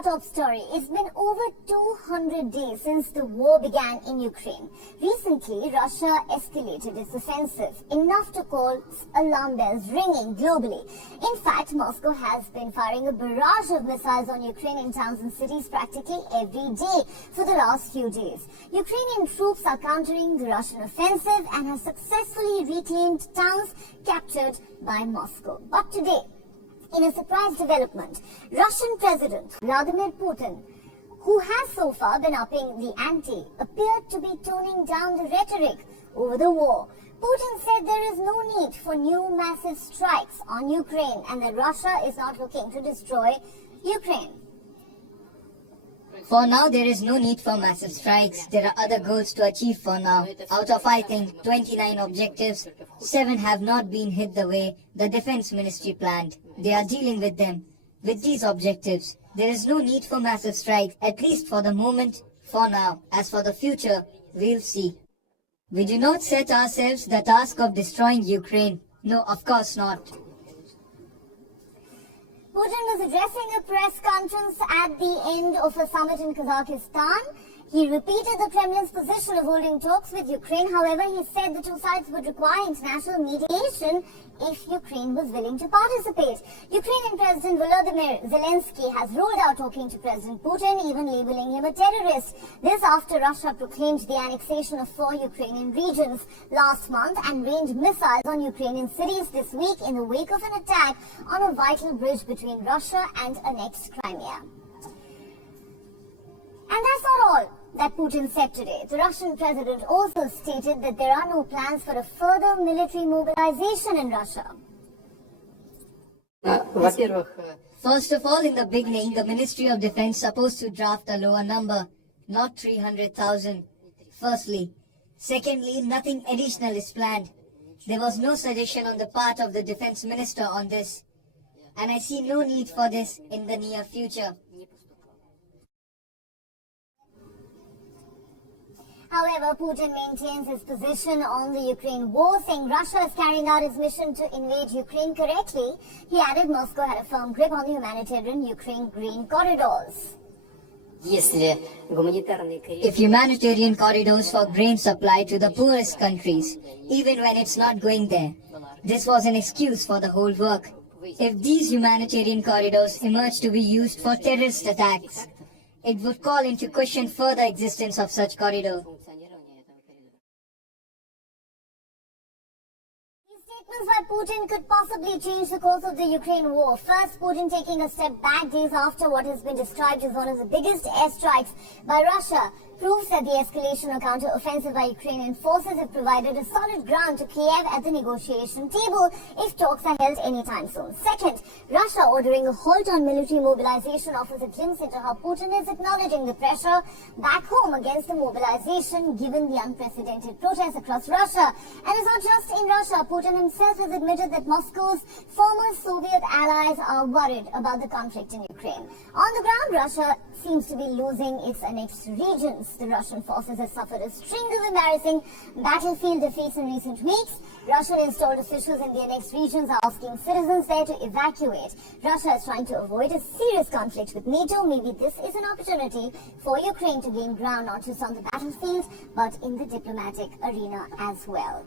our top story. It's been over 200 days since the war began in Ukraine. Recently, Russia escalated its offensive, enough to call alarm bells ringing globally. In fact, Moscow has been firing a barrage of missiles on Ukrainian towns and cities practically every day for the last few days. Ukrainian troops are countering the Russian offensive and have successfully reclaimed towns captured by Moscow. But today, in a surprise development, Russian President Vladimir Putin, who has so far been upping the ante, appeared to be toning down the rhetoric over the war. Putin said there is no need for new massive strikes on Ukraine and that Russia is not looking to destroy Ukraine. For now, there is no need for massive strikes. There are other goals to achieve for now. Out of, I think, 29 objectives, 7 have not been hit the way the Defense Ministry planned. They are dealing with them. With these objectives, there is no need for massive strikes, at least for the moment, for now. As for the future, we'll see. We do not set ourselves the task of destroying Ukraine. No, of course not. Putin was addressing a press conference at the end of a summit in Kazakhstan. He repeated the Kremlin's position of holding talks with Ukraine. However, he said the two sides would require international mediation if Ukraine was willing to participate. Ukrainian President Vladimir Zelensky has ruled out talking to President Putin, even labeling him a terrorist. This after Russia proclaimed the annexation of 4 Ukrainian regions last month and rained missiles on Ukrainian cities this week in the wake of an attack on a vital bridge between Russia and annexed Crimea. And that's not all that Putin said today. The Russian president also stated that there are no plans for a further military mobilization in Russia. First of all, in the beginning, the Ministry of Defense supposed to draft a lower number, not 300,000. Firstly. Secondly, nothing additional is planned. There was no suggestion on the part of the defense minister on this. And I see no need for this in the near future. However, Putin maintains his position on the Ukraine war, saying Russia is carrying out its mission to invade Ukraine correctly. He added Moscow had a firm grip on the humanitarian Ukraine green corridors. If humanitarian corridors for grain supply to the poorest countries, even when it's not going there, this was an excuse for the whole work. If these humanitarian corridors emerge to be used for terrorist attacks, it would call into question further existence of such corridor. Statements by Putin could possibly change the course of the Ukraine war. First, Putin taking a step back days after what has been described as one of the biggest airstrikes by Russia proves that the escalation or counter-offensive by Ukrainian forces have provided a solid ground to Kiev at the negotiation table if talks are held anytime soon. Second, Russia ordering a halt on military mobilization offers a glimpse into how Putin is acknowledging the pressure back home against the mobilization given the unprecedented protests across Russia. And it's not just in Russia. Putin himself has admitted that Moscow's former Soviet allies are worried about the conflict in Ukraine. On the ground, Russia seems to be losing its annexed regions. The Russian forces have suffered a string of embarrassing battlefield defeats in recent weeks. Russian-installed officials in the annexed regions are asking citizens there to evacuate. Russia is trying to avoid a serious conflict with NATO. Maybe this is an opportunity for Ukraine to gain ground not just on the battlefield, but in the diplomatic arena as well.